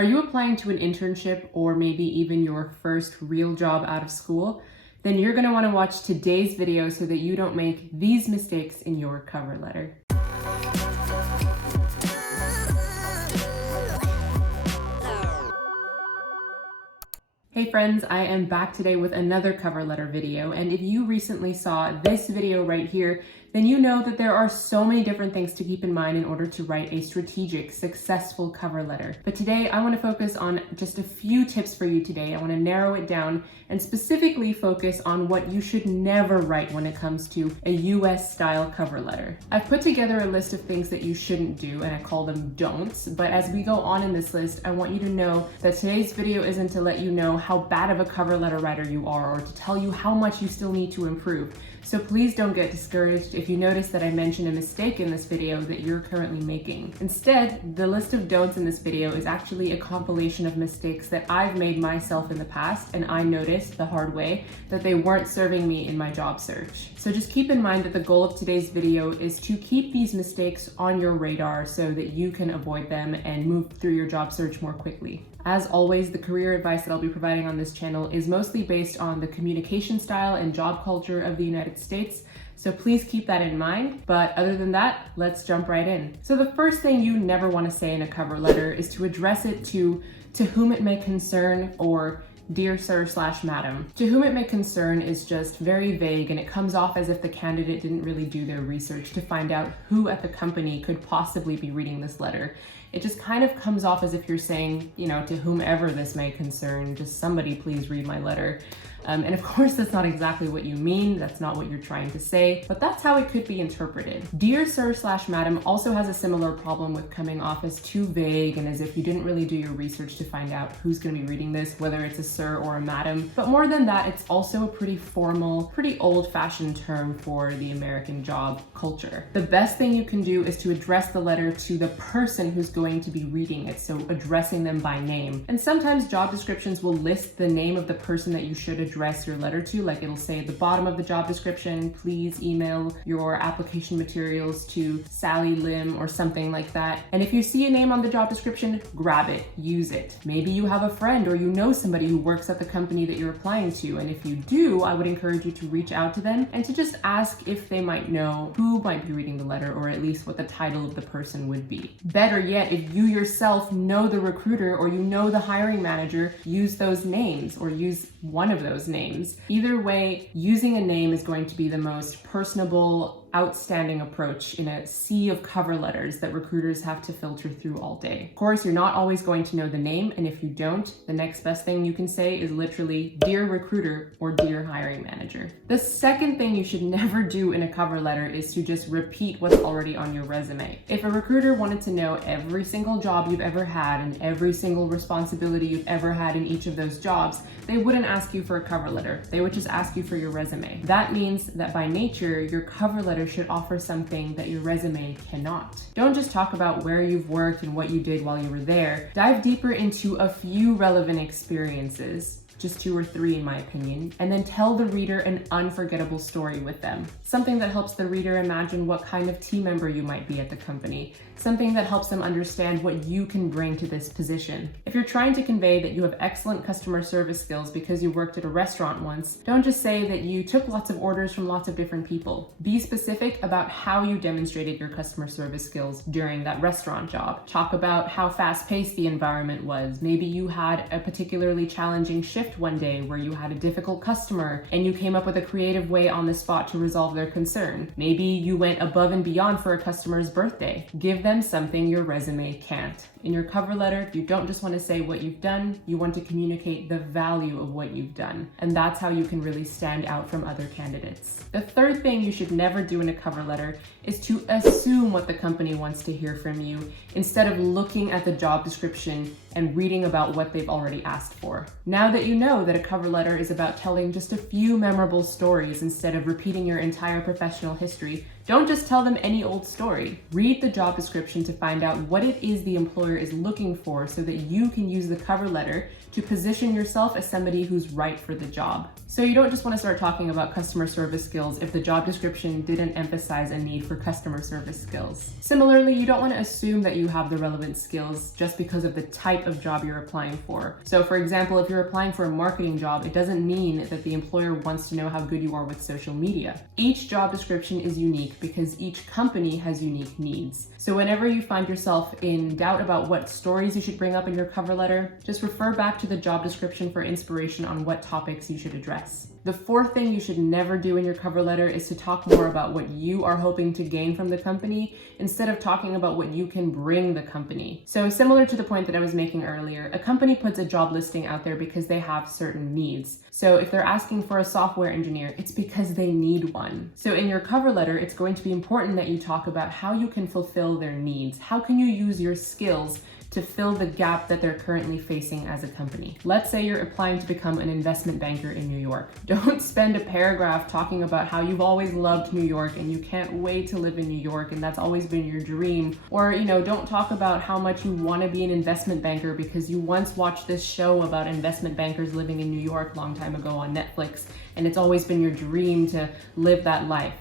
Are you applying to an internship or maybe even your first real job out of school? Then you're going to want to watch today's video so that you don't make these mistakes in your cover letter. Hey friends, I am back today with another cover letter video, and if you recently saw this video right here, then you know that there are so many different things to keep in mind in order to write a strategic, successful cover letter. But today I want to focus on just a few tips for you today. I want to narrow it down and specifically focus on what you should never write when it comes to a US style cover letter. I've put together a list of things that you shouldn't do, and I call them don'ts, but as we go on in this list, I want you to know that today's video isn't to let you know how bad of a cover letter writer you are or to tell you how much you still need to improve. So please don't get discouraged if you notice that I mentioned a mistake in this video that you're currently making. Instead, the list of don'ts in this video is actually a compilation of mistakes that I've made myself in the past, and I noticed the hard way that they weren't serving me in my job search. So just keep in mind that the goal of today's video is to keep these mistakes on your radar so that you can avoid them and move through your job search more quickly. As always, the career advice that I'll be providing on this channel is mostly based on the communication style and job culture of the United States, so please keep that in mind. But other than that, let's jump right in. So the first thing you never want to say in a cover letter is to address it to whom it may concern, or Dear Sir/Madam. To whom it may concern is just very vague, and it comes off as if the candidate didn't really do their research to find out who at the company could possibly be reading this letter. It just kind of comes off as if you're saying, to whomever this may concern, just somebody please read my letter. And of course, that's not exactly what you mean. That's not what you're trying to say, but that's how it could be interpreted. Dear Sir/Madam also has a similar problem with coming off as too vague and as if you didn't really do your research to find out who's going to be reading this, whether it's a sir or a madam. But more than that, it's also a pretty formal, pretty old-fashioned term for the American job culture. The best thing you can do is to address the letter to the person who's going to be reading it, so addressing them by name. And sometimes job descriptions will list the name of the person that you should address your letter to, like it'll say at the bottom of the job description, please email your application materials to Sally Lim or something like that. And if you see a name on the job description, grab it, use it. Maybe you have a friend or you know somebody who works at the company that you're applying to, and if you do, I would encourage you to reach out to them and to just ask if they might know who might be reading the letter, or at least what the title of the person would be. Better yet, if you yourself know the recruiter or you know the hiring manager, use those names or use one of those names. Either way, using a name is going to be the most personable, outstanding approach in a sea of cover letters that recruiters have to filter through all day. Of course, you're not always going to know the name, and if you don't, the next best thing you can say is literally Dear Recruiter or Dear Hiring Manager. The second thing you should never do in a cover letter is to just repeat what's already on your resume. If a recruiter wanted to know every single job you've ever had and every single responsibility you've ever had in each of those jobs, they wouldn't ask you for a cover letter. They would just ask you for your resume. That means that by nature, your cover letter should offer something that your resume cannot. Don't just talk about where you've worked and what you did while you were there. Dive deeper into a few relevant experiences, just 2 or 3 in my opinion, and then tell the reader an unforgettable story with them. Something that helps the reader imagine what kind of team member you might be at the company. Something that helps them understand what you can bring to this position. If you're trying to convey that you have excellent customer service skills because you worked at a restaurant once, don't just say that you took lots of orders from lots of different people. Be specific about how you demonstrated your customer service skills during that restaurant job. Talk about how fast-paced the environment was. Maybe you had a particularly challenging shift one day where you had a difficult customer and you came up with a creative way on the spot to resolve their concern. Maybe you went above and beyond for a customer's birthday. Give them something your resume can't. In your cover letter, you don't just want to say what you've done, you want to communicate the value of what you've done. And that's how you can really stand out from other candidates. The third thing you should never do in a cover letter is to assume what the company wants to hear from you instead of looking at the job description and reading about what they've already asked for. Now that you know that a cover letter is about telling just a few memorable stories instead of repeating your entire professional history, Don't just tell them any old story. Read the job description to find out what it is the employer is looking for so that you can use the cover letter to position yourself as somebody who's right for the job. So you don't just want to start talking about customer service skills if the job description didn't emphasize a need for customer service skills. Similarly, you don't want to assume that you have the relevant skills just because of the type of job you're applying for. So for example, if you're applying for a marketing job, it doesn't mean that the employer wants to know how good you are with social media. Each job description is unique because each company has unique needs. So whenever you find yourself in doubt about what stories you should bring up in your cover letter, just refer back to the job description for inspiration on what topics you should address. The fourth thing you should never do in your cover letter is to talk more about what you are hoping to gain from the company instead of talking about what you can bring the company. So similar to the point that I was making earlier, a company puts a job listing out there because they have certain needs. So if they're asking for a software engineer, it's because they need one. So in your cover letter, it's going to be important that you talk about how you can fulfill their needs. How can you use your skills to fill the gap that they're currently facing as a company? Let's say you're applying to become an investment banker in New York. Don't spend a paragraph talking about how you've always loved New York and you can't wait to live in New York and that's always been your dream. Or, don't talk about how much you want to be an investment banker because you once watched this show about investment bankers living in New York a long time ago on Netflix and it's always been your dream to live that life.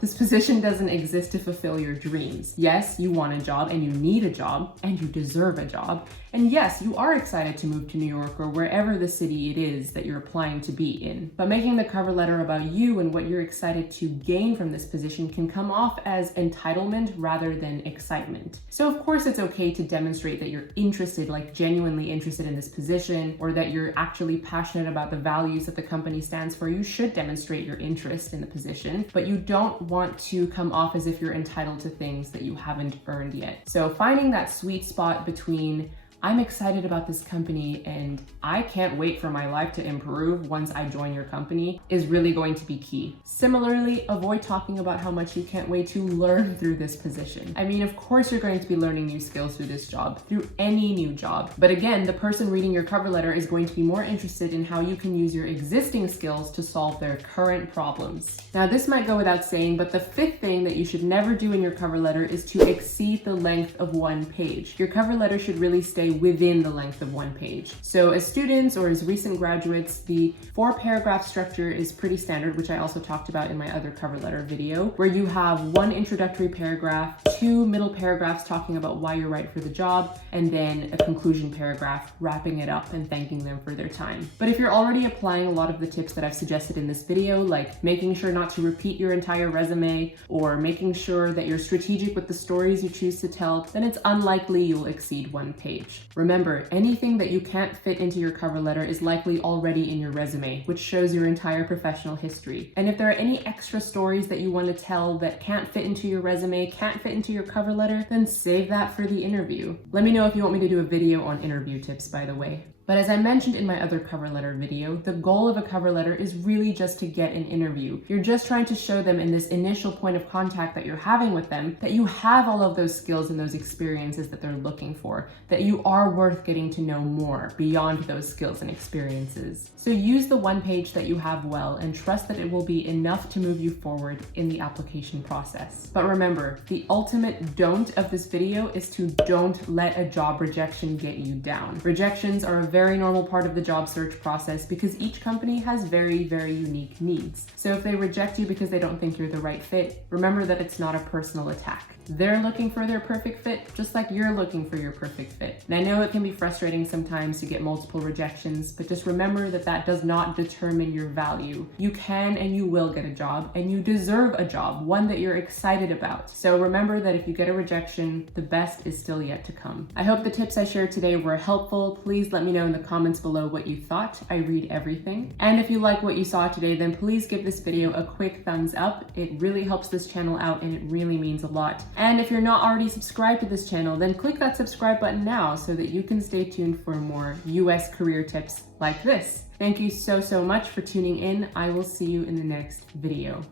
This position doesn't exist to fulfill your dreams. Yes, you want a job and you need a job and you deserve a job. And yes, you are excited to move to New York or wherever the city it is that you're applying to be in. But making the cover letter about you and what you're excited to gain from this position can come off as entitlement rather than excitement. So of course it's okay to demonstrate that you're interested, like genuinely interested in this position, or that you're actually passionate about the values that the company stands for. You should demonstrate your interest in the position, but you don't want to come off as if you're entitled to things that you haven't earned yet. So finding that sweet spot between I'm excited about this company and I can't wait for my life to improve once I join your company is really going to be key. Similarly, avoid talking about how much you can't wait to learn through this position. I mean, of course you're going to be learning new skills through this job, through any new job. But again, the person reading your cover letter is going to be more interested in how you can use your existing skills to solve their current problems. Now, this might go without saying, but the fifth thing that you should never do in your cover letter is to exceed the length of one page. Your cover letter should really stay within the length of one page. So as students or as recent graduates, the 4-paragraph structure is pretty standard, which I also talked about in my other cover letter video, where you have 1 introductory paragraph, 2 middle paragraphs talking about why you're right for the job, and then a conclusion paragraph wrapping it up and thanking them for their time. But if you're already applying a lot of the tips that I've suggested in this video, like making sure not to repeat your entire resume or making sure that you're strategic with the stories you choose to tell, then it's unlikely you'll exceed one page. Remember, anything that you can't fit into your cover letter is likely already in your resume, which shows your entire professional history. And if there are any extra stories that you want to tell that can't fit into your resume, can't fit into your cover letter, then save that for the interview. Let me know if you want me to do a video on interview tips, by the way. But as I mentioned in my other cover letter video, the goal of a cover letter is really just to get an interview. You're just trying to show them in this initial point of contact that you're having with them that you have all of those skills and those experiences that they're looking for, that you are worth getting to know more beyond those skills and experiences. So use the one page that you have well and trust that it will be enough to move you forward in the application process. But remember, the ultimate don't of this video is to don't let a job rejection get you down. Rejections are a very normal part of the job search process because each company has very, very unique needs. So if they reject you because they don't think you're the right fit, remember that it's not a personal attack. They're looking for their perfect fit, just like you're looking for your perfect fit. And I know it can be frustrating sometimes to get multiple rejections, but just remember that that does not determine your value. You can and you will get a job, and you deserve a job, one that you're excited about. So remember that if you get a rejection, the best is still yet to come. I hope the tips I shared today were helpful. Please let me know in the comments below what you thought. I read everything. And if you like what you saw today, then please give this video a quick thumbs up. It really helps this channel out and it really means a lot. And if you're not already subscribed to this channel, then click that subscribe button now so that you can stay tuned for more US career tips like this. Thank you so much for tuning in. I will see you in the next video.